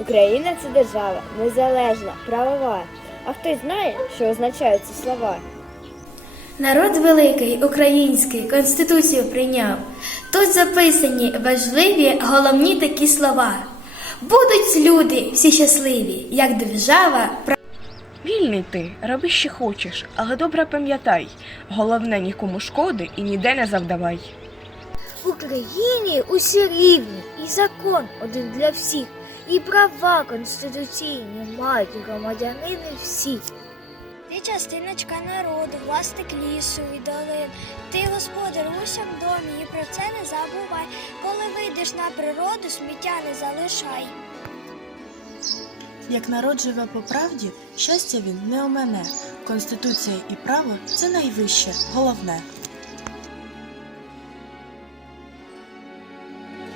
Україна це держава, незалежна, правова. А хтось знає, що означають ці слова? Народ великий, український, конституцію прийняв. Тут записані важливі головні такі слова. Будуть люди всі щасливі, як держава. Вільний ти, роби що хочеш, але добре пам'ятай, головне нікому шкоди і ніде не завдавай. В Україні усі рівні, і закон один для всіх, і права конституційні мають громадянини всі. Ти частиночка народу, власник лісу і долин. Ти господар у усьому домі, і про це не забувай. Коли вийдеш на природу, сміття не залишай. Як народ живе по правді, щастя він не омене. Конституція і право це найвище, головне.